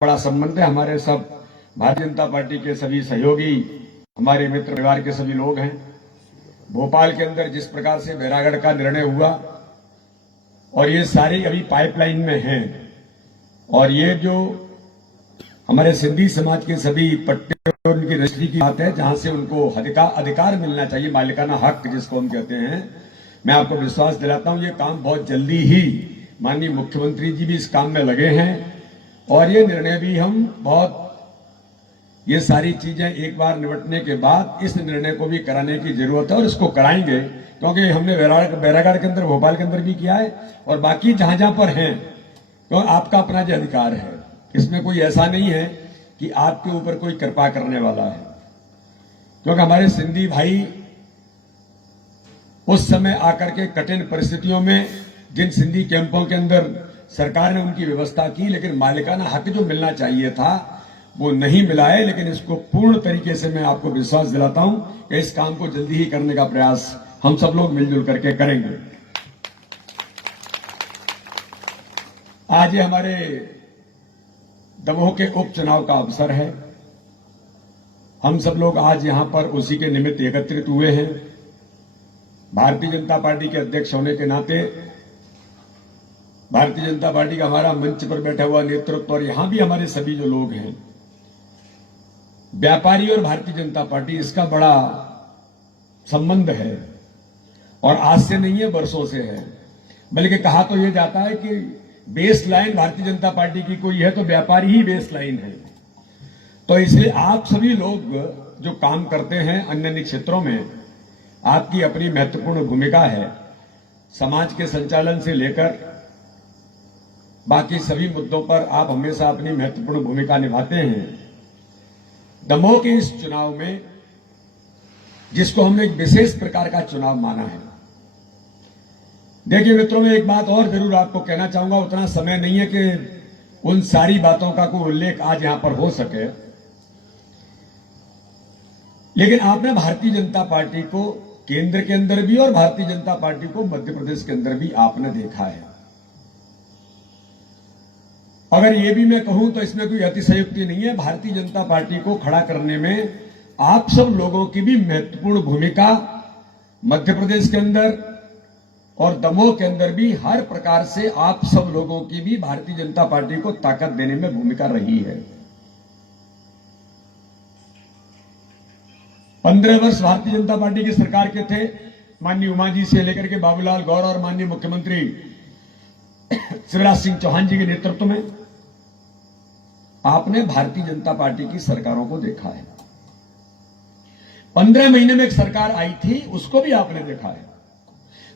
बड़ा संबंध है। हमारे सब भारतीय जनता पार्टी के सभी सहयोगी, हमारे मित्र परिवार के सभी लोग हैं। भोपाल के अंदर जिस प्रकार से बैरागढ़ का निर्णय हुआ और ये सारी अभी पाइपलाइन में हैं, और ये जो हमारे सिंधी समाज के सभी पट्टे और उनकी रजिस्ट्री की बात है, जहां से उनको अधिकार मिलना चाहिए, मालिकाना हक जिसको हम कहते हैं, मैं आपको विश्वास दिलाता हूं ये काम बहुत जल्दी ही माननीय मुख्यमंत्री जी भी इस काम में लगे हैं और ये निर्णय भी हम बहुत, ये सारी चीजें एक बार निपटने के बाद इस निर्णय को भी कराने की जरूरत है और इसको कराएंगे, क्योंकि हमने बैरागढ़ के अंदर, भोपाल के अंदर भी किया है और बाकी जहां जहां पर हैं, तो आपका अपना जो अधिकार है, इसमें कोई ऐसा नहीं है कि आपके ऊपर कोई कृपा करने वाला है। क्योंकि हमारे सिंधी भाई उस समय आकर के कठिन परिस्थितियों में जिन सिंधी कैंपों के अंदर सरकार ने उनकी व्यवस्था की, लेकिन मालिकाना हक जो मिलना चाहिए था वो नहीं मिला है। लेकिन इसको पूर्ण तरीके से मैं आपको विश्वास दिलाता हूं कि इस काम को जल्दी ही करने का प्रयास हम सब लोग मिलजुल करके करेंगे। आज ये हमारे दमोह के उपचुनाव का अवसर है। हम सब लोग आज यहां पर उसी के निमित्त एकत्रित हुए हैं। भारतीय जनता पार्टी के अध्यक्ष होने के नाते भारतीय जनता पार्टी का हमारा मंच पर बैठा हुआ नेतृत्व और यहां भी हमारे सभी जो लोग हैं, व्यापारी और भारतीय जनता पार्टी, इसका बड़ा संबंध है और आज से नहीं है, वर्षों से है। बल्कि कहा तो यह जाता है कि base line Bharatiya Janata party की कोई है तो व्यापारी ही बेस लाइन है। तो इसलिए आप सभी लोग जो काम करते हैं अन्य अन्य क्षेत्रों में, आपकी अपनी महत्वपूर्ण भूमिका है। समाज के संचालन से लेकर बाकी सभी मुद्दों पर आप हमेशा अपनी महत्वपूर्ण भूमिका निभाते हैं। दमोह के इस चुनाव में, जिसको हमने एक विशेष प्रकार का चुनाव माना है, देखिए मित्रों, मैं एक बात और जरूर आपको कहना चाहूंगा। उतना समय नहीं है कि उन सारी बातों का कोई उल्लेख आज यहां पर हो सके, लेकिन आपने भारतीय जनता पार्टी को केंद्र के अंदर भी और भारतीय जनता पार्टी को मध्य प्रदेश के अंदर भी आपने देखा है। अगर ये भी मैं कहूं तो इसमें कोई अतिशयोक्ति नहीं है। भारतीय जनता पार्टी को खड़ा करने में आप सब लोगों की भी महत्वपूर्ण भूमिका मध्य प्रदेश के अंदर और दमोह के अंदर भी हर प्रकार से आप सब लोगों की भी भारतीय जनता पार्टी को ताकत देने में भूमिका रही है। 15 वर्ष भारतीय जनता पार्टी की सरकार के थे, माननीय उमा जी से लेकर के बाबूलाल गौर और माननीय मुख्यमंत्री शिवराज सिंह चौहान जी के नेतृत्व में आपने भारतीय जनता पार्टी की सरकारों को देखा है। 15 महीने में एक सरकार आई थी, उसको भी आपने देखा है।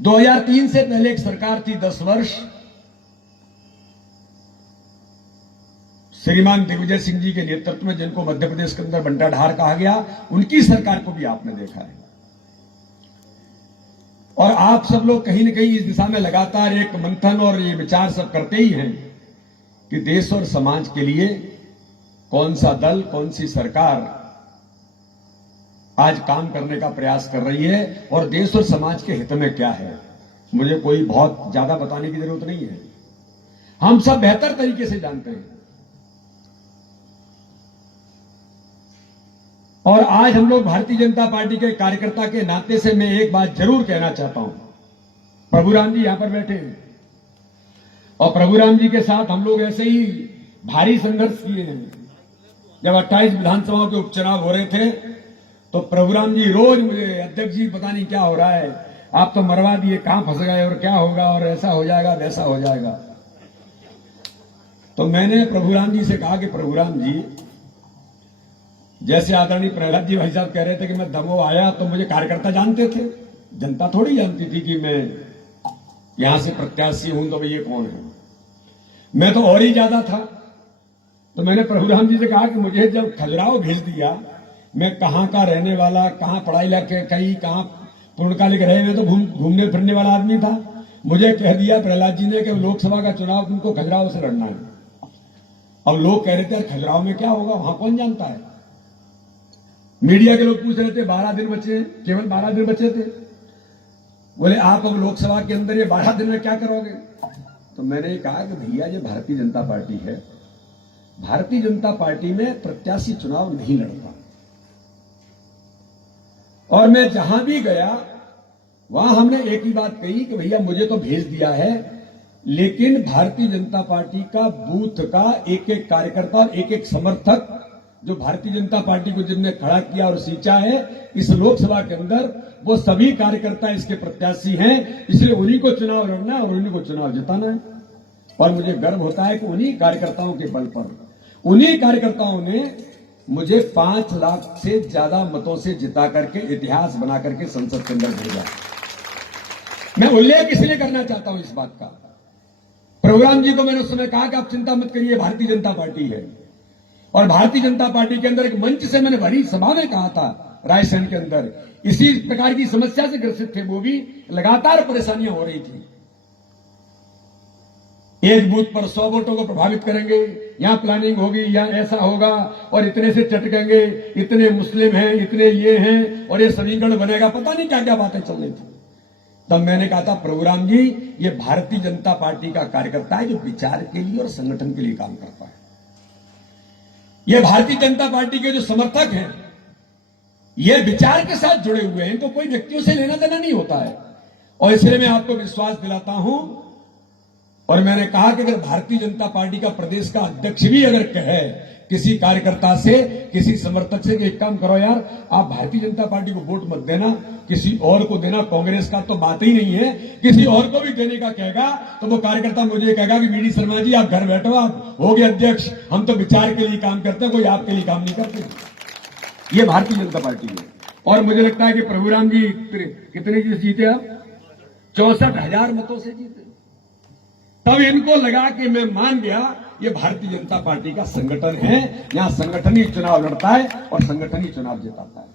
2003 से पहले एक सरकार थी 10 वर्ष, श्रीमान दिग्विजय सिंह जी के नेतृत्व में, जिनको मध्य प्रदेश के अंदर बंटा ढार कहा गया, उनकी सरकार को भी आपने देखा है। और आप सब लोग कहीं न कहीं इस दिशा में लगातार एक मंथन और ये विचार सब करते ही हैं कि देश और समाज के लिए कौन सा दल, कौन सी सरकार आज काम करने का प्रयास कर रही है और देश और समाज के हित में क्या है। मुझे कोई बहुत ज्यादा बताने की जरूरत नहीं है, हम सब बेहतर तरीके से जानते हैं। और आज हम लोग भारतीय जनता पार्टी के कार्यकर्ता के नाते से मैं एक बात जरूर कहना चाहता हूं। प्रभुराम जी यहां पर बैठे हैं और प्रभुराम जी के साथ हम लोग ऐसे ही भारी संघर्ष किए हैं। जब 28 विधानसभाओं के उपचुनाव हो रहे थे तो प्रभुराम जी रोज मुझे, अध्यक्ष जी पता नहीं क्या हो रहा है, आप तो मरवा दिए, कहां फंस गए और क्या होगा और ऐसा हो जाएगा वैसा हो जाएगा। तो मैंने प्रभुराम जी से कहा कि प्रभुराम जी, जैसे आदरणीय प्रहलाद जी भाई साहब कह रहे थे कि मैं दमोह आया तो मुझे कार्यकर्ता जानते थे, जनता थोड़ी जानती थी कि मैं यहां से प्रत्याशी हूं तो भाई ये कौन है। मैं तो और ही ज्यादा था। तो मैंने प्रभुराम जी से कहा कि मुझे जब खजुराहो भेज दिया, मैं कहां का रहने वाला, कहां पढ़ाई लिखाई कहीं, कहां पूर्णकालिक रहे, मैं तो घूमने फिरने वाला आदमी था। मुझे कह दिया प्रहलाद जी ने कि लोकसभा का चुनाव तुमको खजुराहो से लड़ना है। अब लोग कह रहे थे खजुराहो में क्या होगा, वहां कौन जानता है। मीडिया के लोग पूछ रहे थे 12 दिन बचे, केवल 12 दिन बचे थे। बोले आप अब लोकसभा के अंदर ये 12 दिन में क्या करोगे। तो मैंने कहा कि भैया ये भारतीय जनता पार्टी है, भारतीय जनता पार्टी में प्रत्याशी चुनाव नहीं लड़ता, और मैं जहां भी गया वहां हमने एक ही बात कही कि भैया मुझे तो भेज दिया है, लेकिन भारतीय जनता पार्टी का बूथ का एक एक कार्यकर्ता और एक एक समर्थक जो भारतीय जनता पार्टी को जिनने खड़ा किया और सींचा है इस लोकसभा के अंदर, वो सभी कार्यकर्ता इसके प्रत्याशी हैं। इसलिए उन्हीं को चुनाव लड़ना है और उन्हीं को चुनाव जिताना है। और मुझे गर्व होता है कि उन्हीं कार्यकर्ताओं के बल पर, उन्हीं कार्यकर्ताओं ने मुझे 5 लाख से ज्यादा मतों से जिता करके, इतिहास बना करके संसद के अंदर भेजा। मैं उल्लेख इसलिए करना चाहता हूं इस बात का, प्रभुराम जी को मैंने उस समय कहा कि आप चिंता मत करिए, भारतीय जनता पार्टी है। और भारतीय जनता पार्टी के अंदर एक मंच से मैंने बड़ी सभा में कहा था, रायसेन के अंदर, इसी प्रकार की समस्या से ग्रसित थे वो भी, लगातार परेशानियां हो रही थी। एक बूथ पर 100 वोटों को प्रभावित करेंगे, यहां प्लानिंग होगी, यहां ऐसा होगा, और इतने से चटकेंगे, इतने मुस्लिम हैं, इतने ये हैं, और ये समीकरण बनेगा, पता नहीं क्या क्या बातें चल रही थी। तब मैंने कहा था, प्रभुराम जी ये भारतीय जनता पार्टी का कार्यकर्ता है जो विचार के लिए और संगठन के लिए काम करता है। ये भारतीय जनता पार्टी के जो समर्थक हैं ये विचार के साथ जुड़े हुए हैं, तो कोई व्यक्तियों से लेना देना नहीं होता है। और इसलिए मैं आपको विश्वास दिलाता हूं, और मैंने कहा कि अगर भारतीय जनता पार्टी का प्रदेश का अध्यक्ष भी अगर कहे किसी कार्यकर्ता से, किसी समर्थक से कि एक काम करो यार, आप भारतीय जनता पार्टी को वोट मत देना, किसी और को देना, कांग्रेस का तो बात ही नहीं है, किसी और को भी देने का कहेगा, तो वो कार्यकर्ता मुझे कहेगा कि वीडी शर्मा जी आप घर बैठो, आप हो गए अध्यक्ष, हम तो विचार के लिए काम करते हैं, कोई आपके लिए काम नहीं करते। ये भारतीय जनता पार्टी है। और मुझे लगता है कि प्रभुराम जी कितने की जीते आप? 64,000 मतों से जीते। तब इनको लगा कि मैं मान गया ये भारतीय जनता पार्टी का संगठन है, यहां संगठन ही चुनाव लड़ता है और संगठन ही चुनाव जिताता है।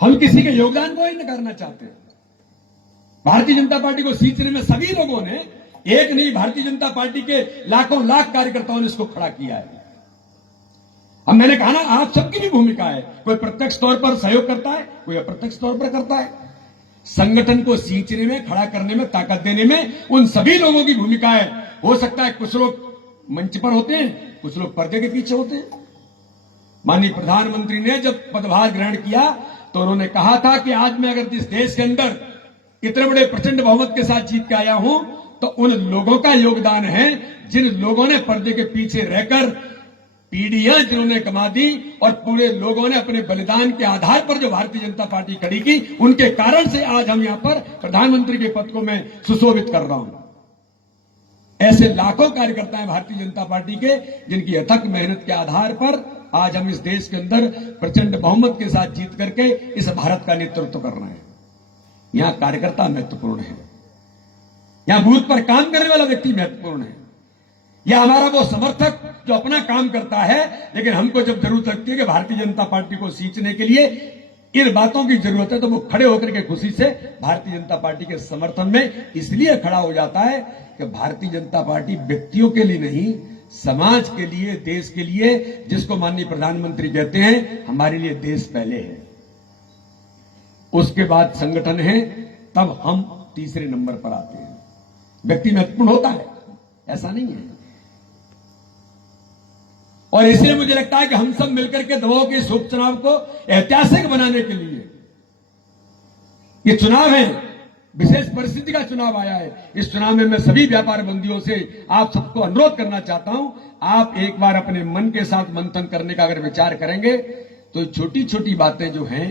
हम किसी के योगदान को ही नकारना चाहते हैं। भारतीय जनता पार्टी को सींचने में सभी लोगों ने, एक नहीं, भारतीय जनता पार्टी के लाखों लाख कार्यकर्ताओं ने इसको खड़ा किया है। अब मैंने कहा ना, आप सबकी भी भूमिका है, कोई प्रत्यक्ष तौर पर सहयोग करता है, कोई अप्रत्यक्ष तौर पर करता है। संगठन को सींचने में, खड़ा करने में, ताकत देने में उन सभी लोगों की भूमिका है। हो सकता है कुछ लोग मंच पर होते हैं, कुछ लोग पर्दे के पीछे होते हैं। माननीय प्रधानमंत्री ने जब पदभार ग्रहण किया तो उन्होंने कहा था कि आज मैं अगर इस देश के अंदर इतने बड़े प्रचंड बहुमत के साथ जीत के आया हूं तो उन लोगों का योगदान है जिन लोगों ने पर्दे के पीछे रहकर पीढ़ियां जिन्होंने कमा दी, और पूरे लोगों ने अपने बलिदान के आधार पर जो भारतीय जनता पार्टी खड़ी की, उनके कारण से आज हम यहां पर प्रधानमंत्री के पद को मैं सुशोभित कर रहा हूं। ऐसे लाखों कार्यकर्ता हैं भारतीय जनता पार्टी के, जिनकी अथक मेहनत के आधार पर आज हम इस देश के अंदर प्रचंड बहुमत के साथ जीत करके इस भारत का नेतृत्व कर रहे हैं। यहां कार्यकर्ता महत्वपूर्ण है, यहां बूथ पर काम करने वाला व्यक्ति महत्वपूर्ण है, यह हमारा वो समर्थक जो अपना काम करता है, लेकिन हमको जब जरूरत लगती है कि भारतीय जनता पार्टी को सींचने के लिए इन बातों की जरूरत है, तो वो खड़े होकर के खुशी से भारतीय जनता पार्टी के समर्थन में इसलिए खड़ा हो जाता है कि भारतीय जनता पार्टी व्यक्तियों के लिए नहीं, समाज के लिए, देश के लिए, जिसको माननीय प्रधानमंत्री कहते हैं, हमारे लिए देश पहले है, उसके बाद संगठन है, तब हम तीसरे नंबर पर आते हैं। व्यक्ति महत्वपूर्ण होता है, ऐसा नहीं है। और इसलिए मुझे लगता है कि हम सब मिलकर के दवाओं के इस उपचुनाव को ऐतिहासिक बनाने के लिए, ये चुनाव है, विशेष परिस्थिति का चुनाव आया है। इस चुनाव में मैं सभी व्यापार बंदियों से आप सबको अनुरोध करना चाहता हूं, आप एक बार अपने मन के साथ मंथन करने का अगर विचार करेंगे तो छोटी छोटी बातें जो हैं,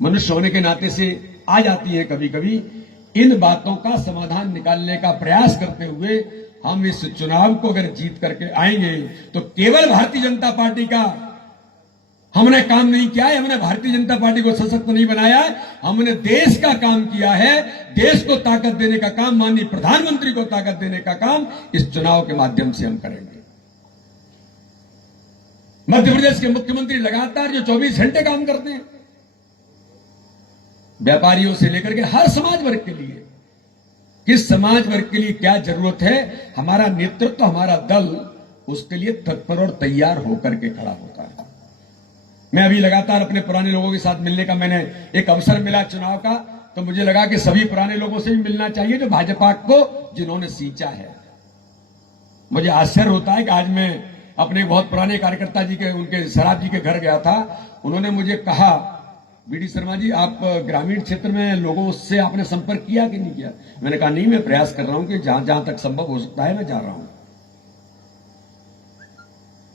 मनुष्य होने के नाते से आ जाती हैं कभी कभी, इन बातों का समाधान निकालने का प्रयास करते हुए हम इस चुनाव को अगर जीत करके आएंगे तो केवल भारतीय जनता पार्टी का हमने काम नहीं किया है, हमने भारतीय जनता पार्टी को सशक्त नहीं बनाया है, हमने देश का काम किया है। देश को ताकत देने का काम, माननीय प्रधानमंत्री को ताकत देने का काम इस चुनाव के माध्यम से हम करेंगे। मध्य प्रदेश के मुख्यमंत्री लगातार जो 24 घंटे काम करते हैं, व्यापारियों से लेकर के हर समाज वर्ग के लिए, किस समाज वर्ग के लिए क्या जरूरत है, हमारा नेतृत्व, हमारा दल उसके लिए तत्पर और तैयार होकर के खड़ा होता है। मैं अभी लगातार अपने पुराने लोगों के साथ मिलने का मैंने एक अवसर मिला चुनाव का, तो मुझे लगा कि सभी पुराने लोगों से भी मिलना चाहिए जो भाजपा को जिन्होंने सींचा है। मुझे आश्चर्य होता है कि आज मैं अपने बहुत पुराने कार्यकर्ता जी के उनके शराब जी के घर गया था। उन्होंने मुझे कहा, बीडी शर्मा जी आप ग्रामीण क्षेत्र में लोगों से आपने संपर्क किया कि नहीं किया? मैंने कहा नहीं, मैं प्रयास कर रहा हूं कि जहां जहां तक संभव हो सकता है मैं जा रहा हूं।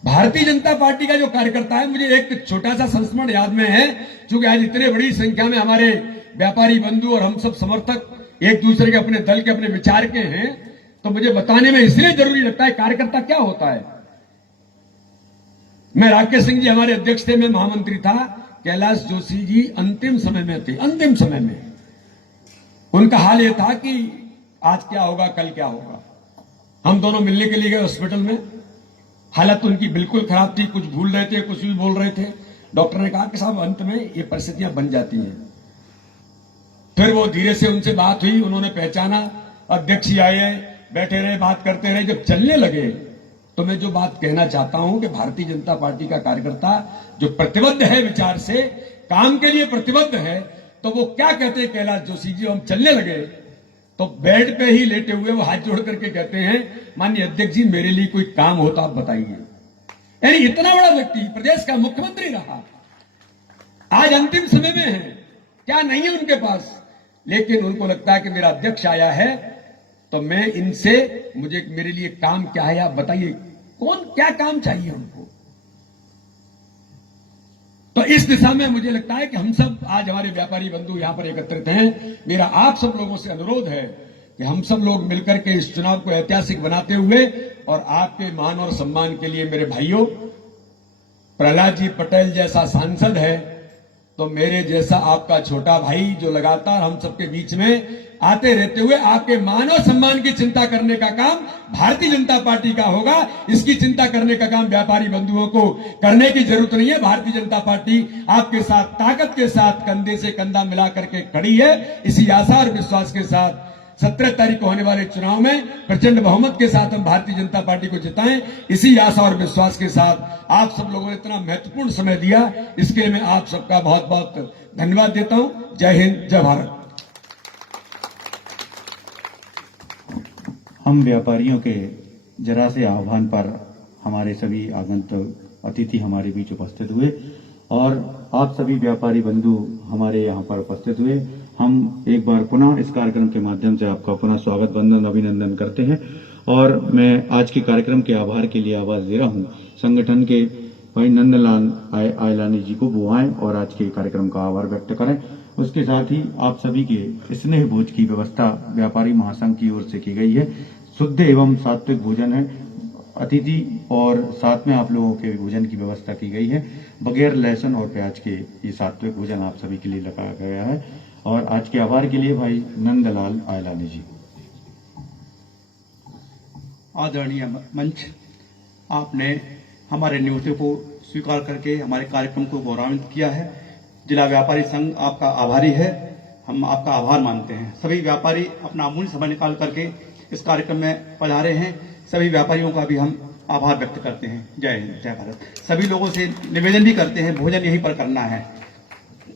भारतीय जनता पार्टी का जो कार्यकर्ता है, मुझे एक छोटा सा संस्मरण याद में है, क्योंकि आज इतने बड़ी संख्या में हमारे व्यापारी बंधु और हम सब समर्थक एक दूसरे के अपने दल के अपने विचार के हैं, तो मुझे बताने में इसलिए जरूरी लगता है कार्यकर्ता क्या होता है। मैं राकेश सिंह जी हमारे अध्यक्ष थे, मैं महामंत्री था, कैलाश जोशी जी अंतिम समय में थे। अंतिम समय में उनका हाल यह था कि आज क्या होगा कल क्या होगा। हम दोनों मिलने के लिए गए हॉस्पिटल में, हालत उनकी बिल्कुल खराब थी, कुछ भूल रहे थे, कुछ भी बोल रहे थे। डॉक्टर ने कहा कि साहब अंत में ये परिस्थितियां बन जाती हैं। फिर वो धीरे से उनसे बात हुई, उन्होंने पहचाना, अध्यक्ष जी आए, बैठे रहे, बात करते रहे। जब चलने लगे तो मैं जो बात कहना चाहता हूं कि भारतीय जनता पार्टी का कार्यकर्ता जो प्रतिबद्ध है, विचार से काम के लिए प्रतिबद्ध है, तो वो क्या कहते हैं कैलाश जोशी जी, हम चलने लगे तो बेड पे ही लेटे हुए वो हाथ जोड़ करके कहते हैं, माननीय अध्यक्ष जी मेरे लिए कोई काम हो तो आप बताइए। यानी इतना बड़ा व्यक्ति, प्रदेश का मुख्यमंत्री रहा, आज अंतिम समय में है, क्या नहीं है उनके पास, लेकिन उनको लगता है कि मेरा अध्यक्ष आया है तो मैं इनसे, मुझे मेरे लिए काम क्या है आप बताइए, कौन क्या काम चाहिए उनको। तो इस दिशा में मुझे लगता है कि हम सब आज हमारे व्यापारी बंधु यहां पर एकत्रित हैं। मेरा आप सब लोगों से अनुरोध है कि हम सब लोग मिलकर के इस चुनाव को ऐतिहासिक बनाते हुए और आपके मान और सम्मान के लिए, मेरे भाइयों, प्रहलाद जी पटेल जैसा सांसद है तो मेरे जैसा आपका छोटा भाई जो लगातार हम सबके बीच में आते रहते हुए आपके मान और सम्मान की चिंता करने का काम भारतीय जनता पार्टी का होगा। इसकी चिंता करने का काम व्यापारी बंधुओं को करने की जरूरत नहीं है। भारतीय जनता पार्टी आपके साथ ताकत के साथ कंधे से कंधा मिला करके खड़ी है। इसी आशा और विश्वास के साथ 17 तारीख को होने वाले चुनाव में प्रचंड बहुमत के साथ हम भारतीय जनता पार्टी को जिताएं। इसी आशा और विश्वास के साथ आप सब लोगों ने इतना महत्वपूर्ण समय दिया, इसके लिए मैं आप सबका बहुत बहुत धन्यवाद देता हूं। जय हिंद, जय भारत। हम व्यापारियों के जरा से आह्वान पर हमारे सभी आगंतुक अतिथि हमारे बीच उपस्थित हुए और आप सभी व्यापारी बंधु हमारे यहाँ पर उपस्थित हुए। हम एक बार पुनः इस कार्यक्रम के माध्यम से आपका पुनः स्वागत, वंदन, अभिनंदन करते हैं और मैं आज के कार्यक्रम के आभार के लिए आवाज दे रहा हूँ संगठन के भाई नंदलाल आयलानी जी को बुआएं और आज के कार्यक्रम का आभार व्यक्त करें। उसके साथ ही आप सभी के स्नेह भोज की व्यवस्था व्यापारी महासंघ की ओर से की गई है। शुद्ध एवं सात्विक भोजन है, अतिथि और साथ में आप लोगों के भोजन की व्यवस्था की गई है। बगैर लहसुन और प्याज के ये सात्विक भोजन आप सभी के लिए लगाया गया है। और आज के आभार के लिए भाई नंदलाल आयलानी जी। आदरणीय मंच, आपने हमारे नियुक्ति को स्वीकार करके हमारे कार्यक्रम को गौरवान्वित किया है। जिला व्यापारी संघ आपका आभारी है, हम आपका आभार मानते हैं। सभी व्यापारी अपना अमूल्य समय निकाल करके इस कार्यक्रम में पधारे हैं, सभी व्यापारियों का भी हम आभार व्यक्त करते हैं। जय हिंद, जय भारत। सभी लोगों से निवेदन भी करते हैं, भोजन यहीं पर करना है।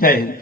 जय हिंद।